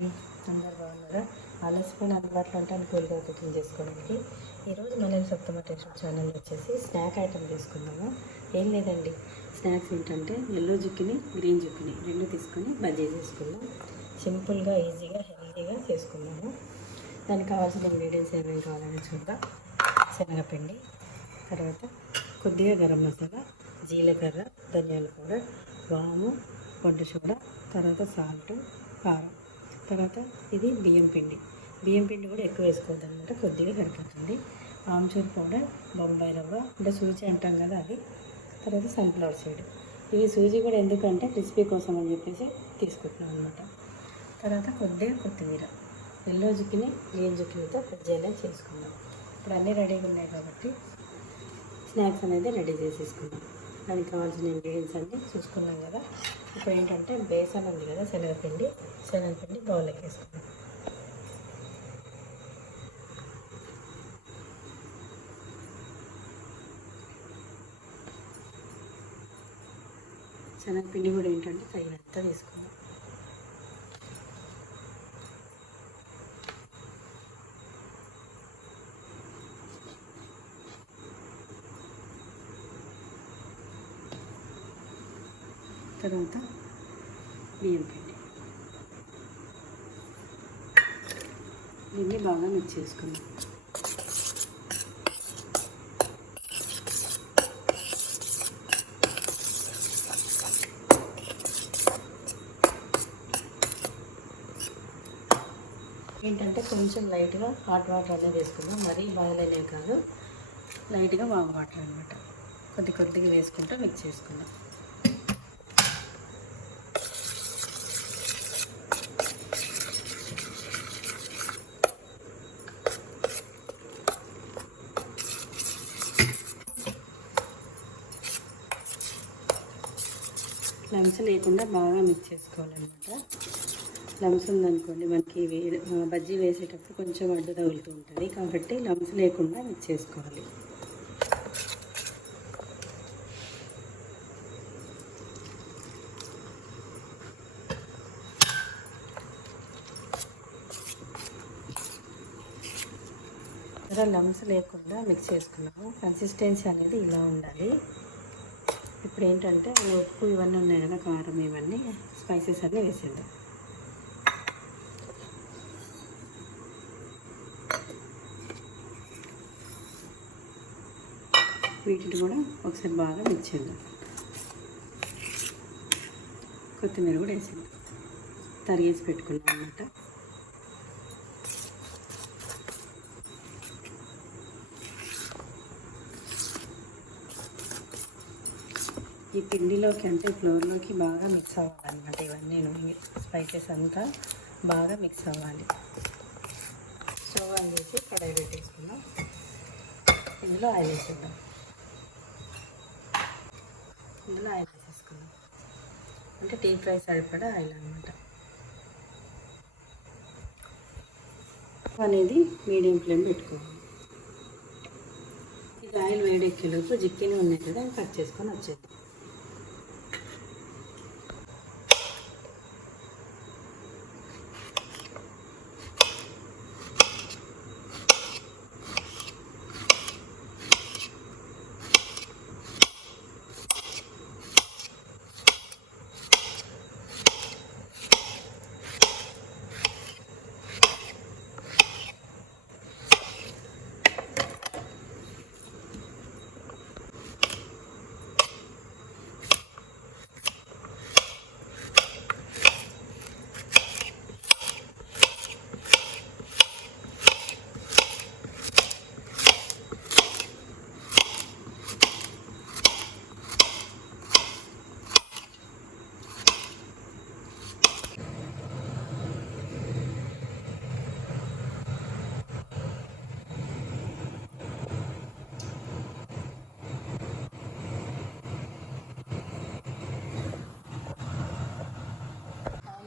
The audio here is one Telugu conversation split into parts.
అందరు బాగున్నారా ఆలస్యమైన అందుబాటులో అంటే అనుకూలుగా కుకింగ్ చేసుకోవడానికి. ఈరోజు మళ్ళీ సప్తమ టెస్ట్ ఛానల్ వచ్చేసి స్నాక్ ఐటమ్ తీసుకున్నాము ఏం లేదండి. స్నాక్స్ ఏంటంటే ఎల్లో జుక్కిని గ్రీన్ జుక్కిని రెండు తీసుకొని బజ్జీ చేసుకుందాం. సింపుల్గా ఈజీగా హెల్తీగా చేసుకున్నాము దానికి కావాల్సిన ఇంగ్రీడియంట్స్ ఏమేమి కావాలని చూద్దాం. శనగపిండి తర్వాత కొద్దిగా గరం మసాలా జీలకర్ర ధనియాల పౌడర్ వాము వంట సోడా తర్వాత సాల్ట్ కారం. తర్వాత ఇది బియ్యం పిండి. బియ్యం పిండి కూడా ఎక్కువ వేసుకోవద్దు అనమాట కొద్దిగా సరిపోతుంది ఆమ్చూర్ పౌడర్ బొంబాయి రవ్వ అంటే సూజీ అంటాం కదా అది. తర్వాత సన్ఫ్లవర్ సీడ్. ఇవి సూజీ కూడా ఎందుకంటే క్రిస్పీ కోసం అని చెప్పేసి తీసుకుంటున్నాం అనమాట తర్వాత కొద్దిగా కొత్తిమీర. ఎల్లో జుక్కిని గ్రీన్ జుక్కినితో బజ్జీలా చేసుకుందాం. ఇప్పుడు అన్నీ రెడీగా ఉన్నాయి కాబట్టి స్నాక్స్ అనేది రెడీ చేసేసుకున్నాం దానికి కావాల్సిన ఇంగ్రీడియంట్స్ అన్నీ చూసుకున్నాం కదా. ఇప్పుడు ఏంటంటే బేసన్ ఉంది కదా శనగపిండి. శనగపిండి బౌల్లోకి వేసుకున్నాం శనగపిండి కూడా ఏంటంటే తగినంత తీసుకుందాం తర్వాత బియ్యం పిండి. దీన్ని బాగా మిక్స్ చేసుకుందాం. ఏంటంటే కొంచెం లైట్గా హాట్ వాటర్ అనేది వేసుకుందాం. మరీ బాయిల్ అయినవి కాదు. లైట్గా వామ్ వాటర్ అనమాట. కొద్ది కొద్దిగా వేసుకుంటూ మిక్స్ చేసుకుందాం. లమ్స్ లేకుండా బాగా మిక్స్ చేసుకోవాలన్నమాట. లమ్స్ ఉందనుకోండి మనకి వే బజ్జీ వేసేటప్పుడు కొంచెం అడ్డు తగులుతూ ఉంటుంది. కాబట్టి లమ్స్ లేకుండా మిక్స్ చేసుకోవాలి. లమ్స్ లేకుండా మిక్స్ చేసుకున్నాము. కన్సిస్టెన్సీ అనేది ఇలా ఉండాలి. ఇప్పుడు ఏంటంటే ఉప్పు ఇవన్నీ ఉన్నాయి కదా కారం ఇవన్నీ స్పైసెస్ అన్నీ వేసేద్దాం. వీటిని కూడా ఒకసారి బాగా మిక్స్ కొత్తిమీర కూడా వేసేద్దాం. తరిగేసి పెట్టుకున్నాం అన్నమాట. ఈ పిండిలోకి అంటే ఫ్లోర్లోకి బాగా మిక్స్ అవ్వాలన్నమాట ఇవన్నీ స్పైసెస్ అంతా బాగా మిక్స్ అవ్వాలి. స్టవ్ ఆన్ చేసి కడాయి పెట్టేసుకుందాం. ఇందులో ఆయిల్ వేసేద్దాం. ఇందులో ఆయిల్ వేసేసుకుందాం. అంటే టీ ఫ్రై సరిపడా ఆయిల్ అనమాట అనేది మీడియం ఫ్లేమ్ పెట్టుకోవాలి. ఇది ఆయిల్ వేడెక్కేలోపు జిక్కిని ఉన్నాయి కదా కట్ చేసుకొని వచ్చేది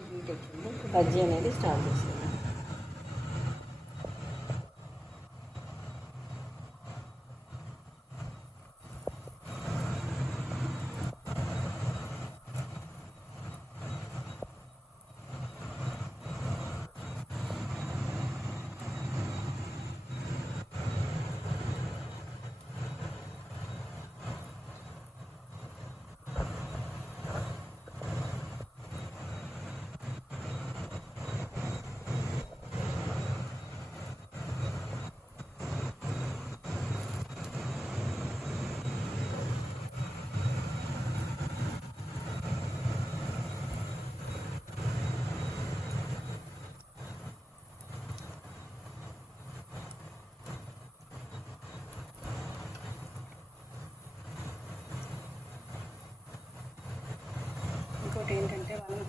హీట్ ఎక్కింది బజ్జీ అనేది స్టార్ట్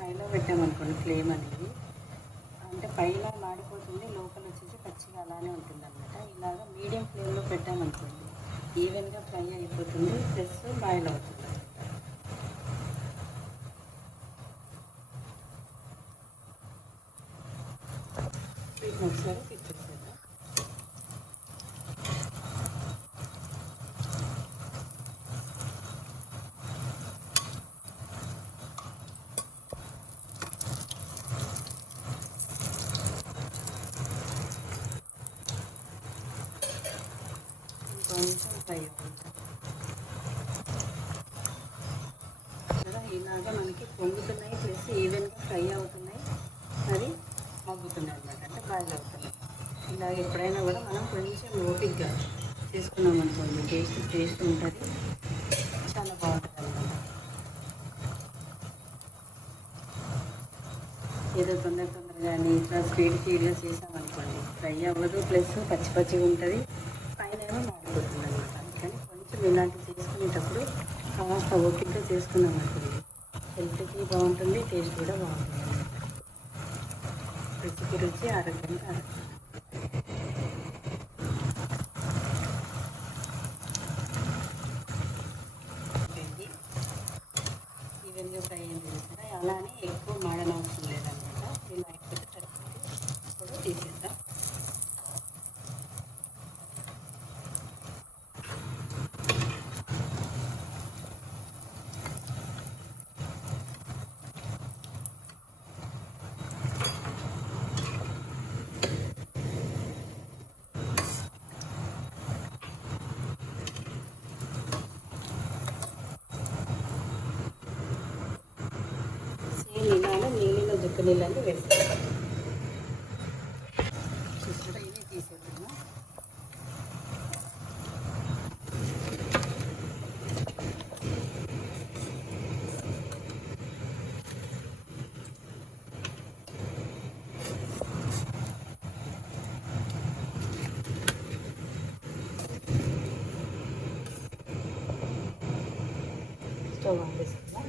చేస్తున్నాం పెట్టామనుకోండి ఫ్లేమ్ అనేది. అంటే పైన మాడిపోతుంది లోపల వచ్చేసి పచ్చిగా అలానే ఉంటుంది అనమాట ఇలాగ మీడియం ఫ్లేమ్లో పెట్టామనుకోండి ఈవెన్గా ఫ్రై అయిపోతుంది ప్లస్ బాయిల్ అవుతుంది. వీటిని ఒకసారి తిప్పేసేద్దాం కొంచెం ఫ్రై అవుతుంది కదా ఇలాగా మనకి పొంగుతున్నాయి ప్లస్ ఈవెన్గా ఫ్రై అవుతున్నాయి. అది మగ్గుతున్నాయి అనమాట అంటే బాయిల్ అవుతున్నాయి. ఇలాగ ఎప్పుడైనా కూడా మనం కొంచెం ఓపిక్గా చేసుకున్నాం అనుకోండి టేస్ట్ టేస్ట్ ఉంటుంది. చాలా బాగుంటుంది అనమాట ఏదో తొందర తొందరగా ఇట్లా స్పీడ్ స్పీడ్గా చేసామనుకోండి ఫ్రై అవ్వదు ప్లస్ పచ్చి పచ్చిగా ఉంటుంది. పైన ఏమో మారిపోతుంది అనమాట అందుకని కొంచెం ఇలాంటివి చేసుకునేటప్పుడు కాస్త ఓపిక్గా చేసుకున్నాం అనుకోండి హెల్త్కి బాగుంటుంది టేస్ట్ కూడా బాగుంటుంది. రుచికి రుచి ఆరోగ్యానికి ఆరోగ్యం ఇది ఈవెన్గా ఫ్రై అయింది కదా అలానే ఎక్కువ మాడనవసరం లేదనమాట ఇలా అయిపోతే సరిపోతుంది ఇప్పుడు తీసేద్దాం సేమ్ ఇలానే నీళ్ళలో దుక్క వేస్తాం చూసారా ఇవి తీసేద్దాము స్టవ్ ఆన్ చేసుకుందాం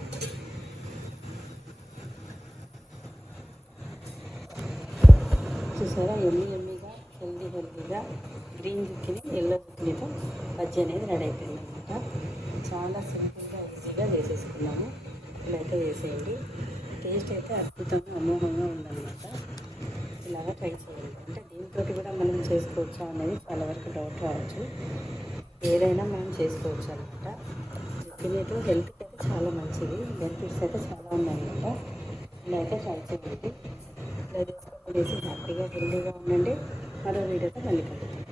చూసారా? ఎమ్మి ఎమ్మిగా హెల్దీ హెల్దీగా గ్రీన్ చుక్కిని ఎల్లో చుక్కినితో బజ్జీ అనేది రెడీ అయిపోయింది అనమాట చాలా సింపుల్గా ఈజీగా వేసేసుకున్నాము ఇలా అయితే వేసేయండి టేస్ట్ అయితే అద్భుతంగా అమోఘంగా ఉందన్నమాట. ఇలాగా ట్రై చేయండి. అంటే దీంతో కూడా మనం చేసుకోవచ్చా అనేది చాలా వరకు డౌట్ రావచ్చు. ఏదైనా మనం చేసుకోవచ్చు అనమాట చుక్కినీతో హెల్త్కి అయితే చాలా మంచిది. బెనిఫిట్స్ అయితే చాలా ఉన్నాయన్నమాట. ఇలా అయితే ట్రై చేయండి. ఇలా చేసి హ్యాపీగా హెల్దీగా ఉండండి. మరో వీడియోతో మళ్ళీ కలుగుతాం